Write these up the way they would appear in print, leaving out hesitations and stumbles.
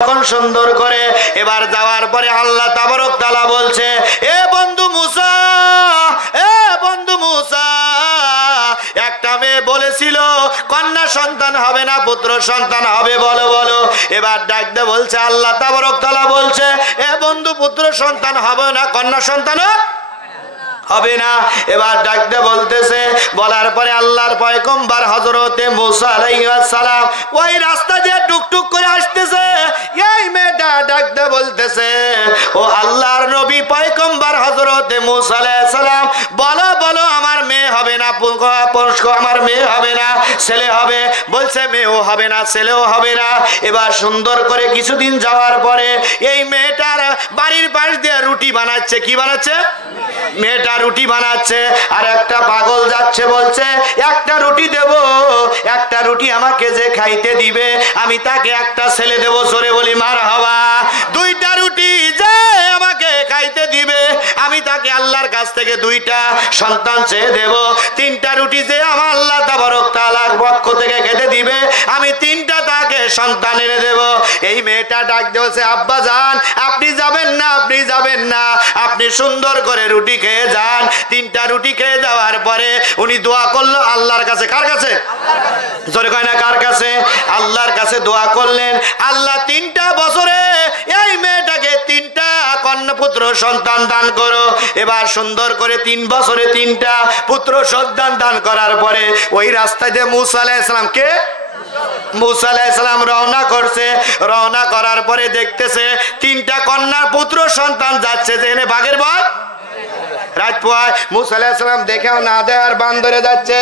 তখন সুন্দর করে এবার যাওয়ার পরে আল্লাহ তাবারক তাআলা বলছে, এ বন্ধু মুসা, এ বন্ধু মুসা, একটা মেয়ে বলেছিল কন্যা সন্তান হবে না পুত্র সন্তান হবে, বলো বলো। এবার ডাকতে বলছে আল্লাহ তাবারক তাআলা বলছে, এ বন্ধু পুত্র সন্তান হবে না কন্যা সন্তান হবে না। এবার ডাকতে বলতেছে, বলার পরে আল্লাহর পয়গম্বর হযরতে মুসা আলাইহিস সালাম ওই রাস্তা দিয়ে টুকটুক করে আসতেছে। এই মেয়েটা ডাকতে বলতেছে, ও আল্লাহর নবী পয়গম্বর হযরতে মুসা আলাইহিস সালাম, বলো বলো আমার মেয়ে হবে না, আমার মেয়ে হবে না ছেলে হবে? বলছে মেয়েও হবে না ছেলেও হবে না। এবার সুন্দর করে কিছুদিন যাওয়ার পরে এই মেয়েটার বাড়ির পাশ দিয়ে রুটি বানাচ্ছে। কি বানাচ্ছে? মেয়েটা রুটি বানাচ্ছে। আর একটা পাগল যাচ্ছে, বলছে একটা রুটি দেব, একটা রুটি আমাকে যে খাইতে দিবে আমি তাকে একটা ছেলে দেব। জোরে বলি মারহাবা। দুইটা রুটি যে আমাকে খাইতে দিবে আমি তাকে আল্লাহর কাছ থেকে দুইটা সন্তান চেয়ে দেব। তিনটা রুটি যে আমার আল্লাহ তাবারক তাআলার পক্ষ থেকে খেতে দিবে আমি তিনটা তাকে সন্তান এনে দেব। এই মেয়েটা ডাক দিয়েছে, আব্বা জান আপনি যাবেন না, আপনি যাবেন না, আপনি সুন্দর করে রুটি খেয়ে যান। তিনটা রুটি খেয়ে যাওয়ার পরে উনি দোয়া করলো আল্লাহর কাছে। কার কাছে? জোরে কয় না কার কাছে? আল্লাহর কাছে দোয়া করলেন, আল্লাহ 3টা বছরে এই মেয়েটাকে 3টা কন্যা পুত্র সন্তান দান করো। এবার সুন্দর করে 3 বছরে 3টা পুত্র সন্তান দান করার পরে ওই রাস্তায় দিয়ে মুসা আলাইহিস সালাম, কে? মুসা আলাইহিস সালাম রওনা করছে। রওনা করার পরে দেখতেছে 3টা কন্যার পুত্র সন্তান যাচ্ছে, যেখানে বাঘের বর রাত পোয়ায়। মুসা আলাইহিস সালাম দেখেও না দেখার বান্দরে যাচ্ছে,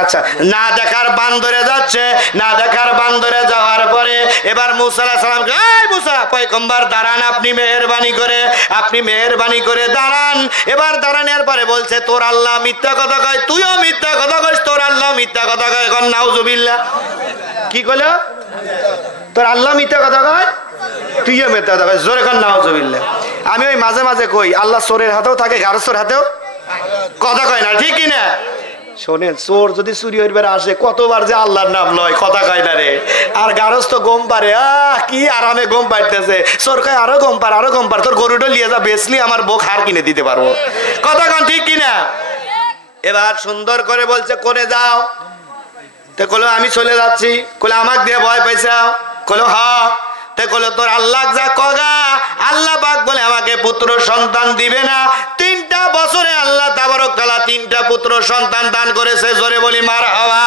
আচ্ছা না দেখার বান্দরে যাচ্ছে। না দেখার বান্দরে যাওয়ার পরে এবার মুসা আলাইহিস সালাম, এই মুসা পয়গম্বর দাঁড়ান, আপনি মেহেরবানি করে, আপনি মেহেরবানি করে দাঁড়ান। এবার দাঁড়ানোর পরে বলছে, তোর আল্লাহ মিথ্যা কথা কয়, তুইও মিথ্যা কথা কইস, তোর আল্লাহ মিথ্যা কথা কয়। এখন নাউজুবিল্লাহ। কি কইলো? তোর আল্লাহ মিথ্যা কথা কয়, তুইও মিথ্যা কথা কয়। জোরে কর নাউজুবিল্লাহ। আমি ওই মাঝে মাঝে কই আল্লাহ চোরের হাতেও থাকে, গারস্থর হাতেও কথা কয় না, ঠিক কি না? শোনেন, চোর যদি চুরি হইবার আসে কতবার যে আল্লাহর নাম লয়, কথা কয় না রে। আর গারস্থ গম পারে, কি আরামে গম পাইতেছে। চোর কয় আরো গম পার, আরো গম পার, তোর গরুটা লিয়ে যা বেচলি আমার বউ হার কিনে দিতে পারবো। কথা কন ঠিক কিনা? এবার সুন্দর করে বলছে করে যাও। তো কলো আমি চলে যাচ্ছি। কলে আমাকে দিয়ে ভয় পাইছাও? কলো হ্যাঁ। তে কলো তোর আল্লাহ যা কগা, আল্লাহ পাক বলে আমাকে পুত্র সন্তান দিবে না। 3টা বছরে আল্লাহ তাবারক তাআলা 3টা পুত্র সন্তান দান করেছে। জোরে বলি মারহাবা।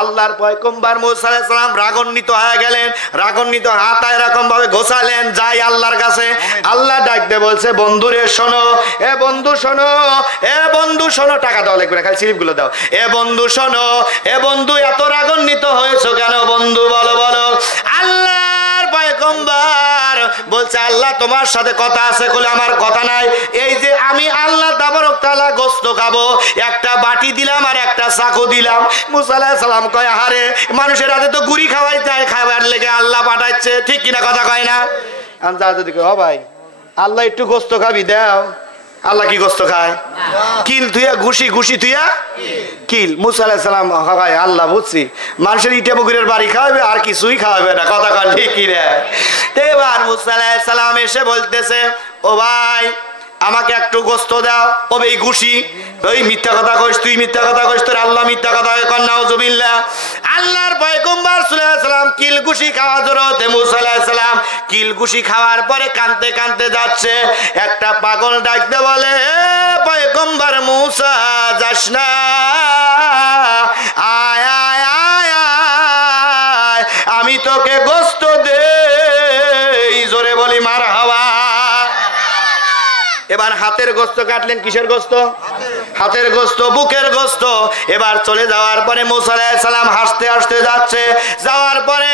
আল্লাহর পয়গম্বর মুসা আলাইহিস সালাম রাগান্বিত হয়ে গেলেন। রাগান্বিত হাত এরকম ভাবে ঘোষালেন, যাই আল্লাহর কাছে। আল্লাহ ডাকতে বলছে, বন্ধুরে শোনো, এ বন্ধু শোনো, এ বন্ধু শোনো। টাকা দাও লাগবে না, খালি স্লিপগুলো দাও। এ বন্ধু শোনো, এ বন্ধু এত রাগান্বিত হয়েছো কেন বন্ধু, বলো বলো। আল্লাহর পয়গম্বর বলছে, আল্লাহ তোমার সাথে কথা আছে? বলে আমার কথা নাই। এই যে আমি আল্লাহ তাবারক তাআলা গোশত খাবো, একটা বাটি দিলাম আর একটা চাকু দিলাম। মুসা আলাইহিস সালাম কয়, আরে মানুষের হাতে তো গুড়ি খাওয়াই যায়, খাবার লেগে আল্লাহ পাঠাচ্ছে, ঠিক কিনা? কথা কয় না? আমি যা যদি কই, ও ভাই আল্লাহ একটু গোশত খাবি দাও। আল্লাহ কি গোশত খায়? কিল তুইয়া, ঘুষি ঘুষি তুইয়া কিল। মুসা আলাইহিস সালাম হয় আল্লাহ বুঝছি, মানুষের ইটে পুকুরের বাড়ি খাওয়াবে আর কিছুই খাওয়াবে না। কথা কন ঠিক কি রে? এবার মুসা আলাইহিস সালাম এসে বলতেছে, ও ভাই আমাকে একটু গোশত দাও। ও ভাই ঘুষি, ওই মিথ্যা কথা কইস, তুই মিথ্যা কথা কইস, তোর আল্লাহ মিথ্যা কথা কয়। নাউজুবিল্লাহ। আল্লাহর পয়গম্বর সাল্লাল্লাহু আলাইহি সাল্লাম কিল ঘুষি খাওয়া জরতে মুসা আলাইহিস সালাম কিল ঘুষি খাওয়ার পরে কাঁদতে কাঁদতে যাচ্ছে। একটা পাগল ডাকতে বলে, পয়গম্বর মুসা যাস না, আয় আয় আয় আয়, আমি তোকে গোশত দেই। জোরে বলি মারহাবা। এবার হাতের গোশত কাটলেন। কিসের গোশত? হাতের গোশত, বুকের গোশত। এবার চলে যাওয়ার পরে মুসা আলাইহিস সালাম হাসতে হাসতে যাচ্ছে। যাওয়ার পরে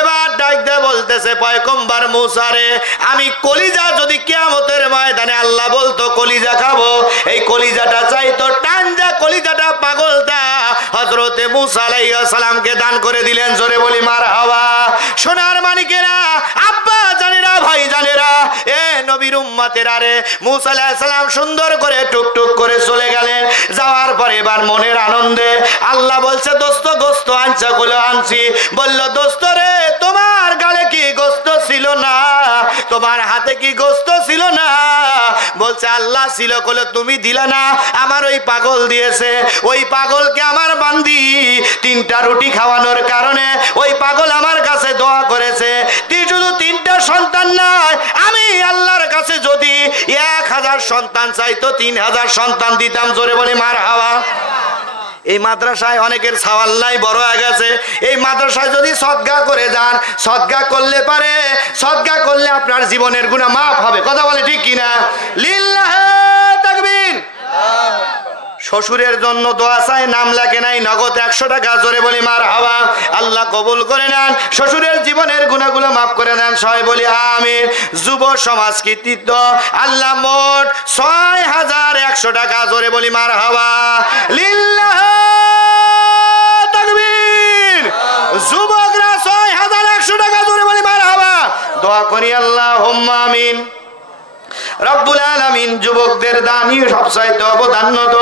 এবার ডাকতে বলতেছে, পয়গম্বর মুসা রে, আমি কলিজা যদি কিয়ামতের ময়দানে আল্লাহ বলতো কলিজা খাবো, এই কলিজাটা চাইতো টানজা কলিজাটা পাগলটা হযরতে মুসা আলাইহিস সালামকে দান করে দিলেন। জোরে বলি মারহাবা। সোনার মানিকেরা, আব্বা জানেরা, ভাই জানেরা, এ নবী নবীর উম্মতের আরে মুসা আলাইহিস সালাম সুন্দর করে টুকটুক করে চলে গেলেন। যাওয়ার পরে এবার মনের আনন্দে আল্লাহ বলছে দোস্ত গোস্ত আনছা গুলো আনছি। বলল দোস্ত রে তোমার গালে কি গোস্ত ছিল না, তোমার হাতে কি গোস্ত ছিল না? বলছে আল্লাহ ছিল। বলে তুমি দিলা না, আমার ওই পাগল দিয়েছে। ওই পাগলকে আমার বান্দি 3টা রুটি খাওয়ানোর কারণে ওই পাগল আমার কাছে দোয়া করেছে। তুই শুধু 3টা সন্তান নয়, আমি আল্লাহর কাছে যদি 1000 সন্তান চাইতো 3000 সন্তান দিতাম। জোরে বলে মারহাবা। এই মাদ্রাসায় অনেকের সাওয়াল্লাই বড় হয়ে গেছে। এই মাদ্রাসায় যদি সদকা করে যান, সদকা করলে পারে, সদকা করলে আপনার জীবনের গুনাহ মাফ হবে। কথা বলে ঠিক কিনা? লিল্লাহি তাকবীর। শ্বশুরের জন্য দোয়া চাই, নাম লাগে নাই, নগদ 100 টাকা। জোরে বলি মারহাবা। আল্লাহ কবুল করে নেন, শ্বশুরের জীবনের গুনাহগুলো মাফ করে দেন। সবাই বলি আমিন। যুব সমাজ কৃতিত্ব আল্লাহ মোট 6100 টাকা। জোরে বলি মারহাবা। লিল্লাহি তাকবীর। যুবকরা 6100 টাকা। জোরে বলি মারহাবা। দোয়া করি আল্লাহুম্মা আমিন। রব্বুল আলামিন যুবকদের দানই সবচাইতে অবদান্যত,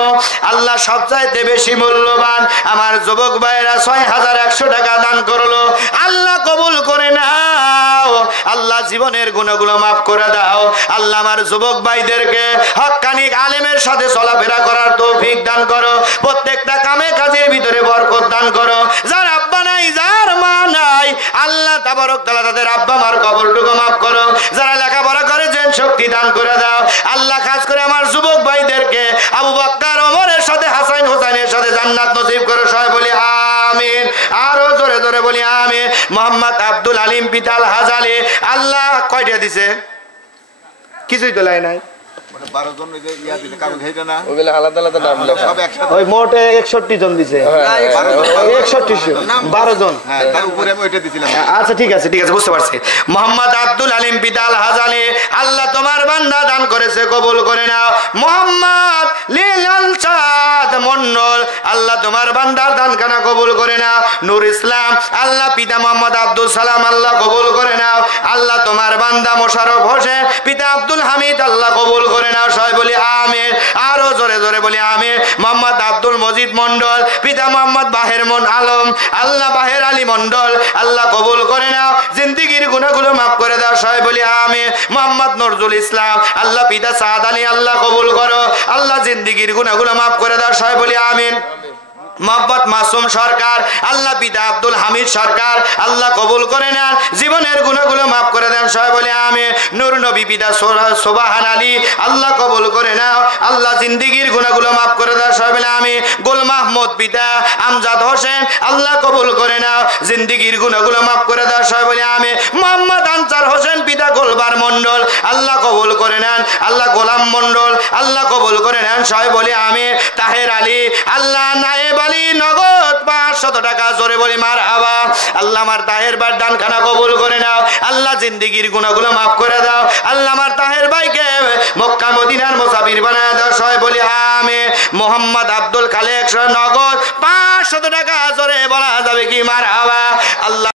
আল্লাহ সবচাইতে বেশি মূল্যবান। আমার যুবক ভাইয়েরা 6100 টাকা দান করলো, আল্লাহ কবুল করে নাও। আল্লাহ জীবনের গুনাহগুলো মাফ করে দাও। আল্লাহ আমার যুবক ভাইদেরকে হক্কানি আলেমের সাথে চলাফেরা করার তৌফিক দান করো। প্রত্যেকটা কামে কাজের ভিতরে বরকত দান করো। যার আব্বা নাই, যার মা নাই, আল্লাহ তাবারক তাআলা তাদের আব্বা মার কবরটুকু মাফ করো। যারা লেখাপড়া করে যেন শক্তি দান করে দাও। আল্লাহ খাস করে আমার যুবক ভাইদেরকে আবু বকর ওমরের সাথে হাসান হোসেনের সাথে জান্নাত নসিব করো। সবাই বলি আমিন। আরো জোরে জোরে বলি আমিন। মোহাম্মদ আব্দুল আলিম পিতাল হাজালে আল্লাহ কয়টা দিছে? কিছুই তো লাই নাই। 12 জন যে ইয়া দিতে কাগজ হইছে না, ওগুলা আলাদা আলাদা নাম লেখা। সব একসাথে ওই মোটে 61 জন দিছে। 12 জন। হ্যাঁ, তার উপরে আমি ওইটা দিছিলাম। আচ্ছা ঠিক আছে, ঠিক আছে, বুঝতে পারছি। মোহাম্মদ আব্দুল আলিম পিতাল হাজালে আল্লাহ তোমার বান্দা দান করেছে, কবুল করে নাও। মোহাম্মদ লিলাল চাঁদ মন্ডল আল্লাহ তোমার বান্দার দানখানা কবুল করে নাও। নূর ইসলাম আল্লাহ পিতা মোহাম্মদ আব্দুল সালাম আল্লাহ কবুল করে নাও। আল্লাহ তোমার বান্দা মোশাররফ হোসেন পিতা আব্দুল হামিদ আল্লাহ কবুল করে নাও। সবাই বলি আমিন। আরো জোরে জোরে বলি আমিন। মোহাম্মদ আব্দুল মজিদ মন্ডল পিতা মোহাম্মদ বাহের মন আলম আল্লাহ বাহের আলী মন্ডল আল্লাহ কবুল করে নাও। জিন্দেগীর গুনাহগুলো মাফ করে দাও। সবাই বলি আমিন। মোহাম্মদ নজরুল ইসলাম আল্লাহ পিতা সাদ আলী আল্লাহ কবুল করো। আল্লাহ জিন্দেগীর গুনাহগুলো মাফ করে দাও। সবাই বলি আমিন। মোহাম্মদ মাসুম সরকার আল্লাহ পিতা আব্দুল হামিদ সরকার আল্লাহ কবুল করে নেন, জীবনের গুনাহগুলো মাফ করে দেন। সবাই বলে আমিন। নূর নবী পিতা সোবাহান আলী আল্লাহ কবুল করে নাও। আল্লাহ জিন্দেগীর গুনাহগুলো মাফ করে দাও। সবাই বলে আমিন। গোল মাহমুদ পিতা আমজাদ হোসেন আল্লাহ কবুল করে নাও, জিন্দেগীর গুনাহগুলো মাফ করে দাও। সবাই বলে আমিন। মোহাম্মদ আনসার হোসেন পিতা গোলবার মন্ডল আল্লাহ কবুল করে নেন। আল্লাহ গোলাম মন্ডল আল্লাহ কবুল করে নেন। সবাই বলে আমিন। তাহের আলী আল্লাহ নায়েব আলী নগদ 500 টাকা। জোরে বলি মারহাবা। আল্লাহ আমার তাহের ভাইয়ের দানখানা কবুল করে নাও। আল্লাহ জিন্দেগীর গুনাহগুলো মাফ করে দাও। আল্লাহ আমার তাহের ভাইকে মক্কা মদিনার মুসাফির বানায় দাও। সবাই বলি আমিন। মোহাম্মদ আব্দুল খালেক নগদ 500 টাকা। জোরে বলা যাবে কি মারহাবা। আল্লাহ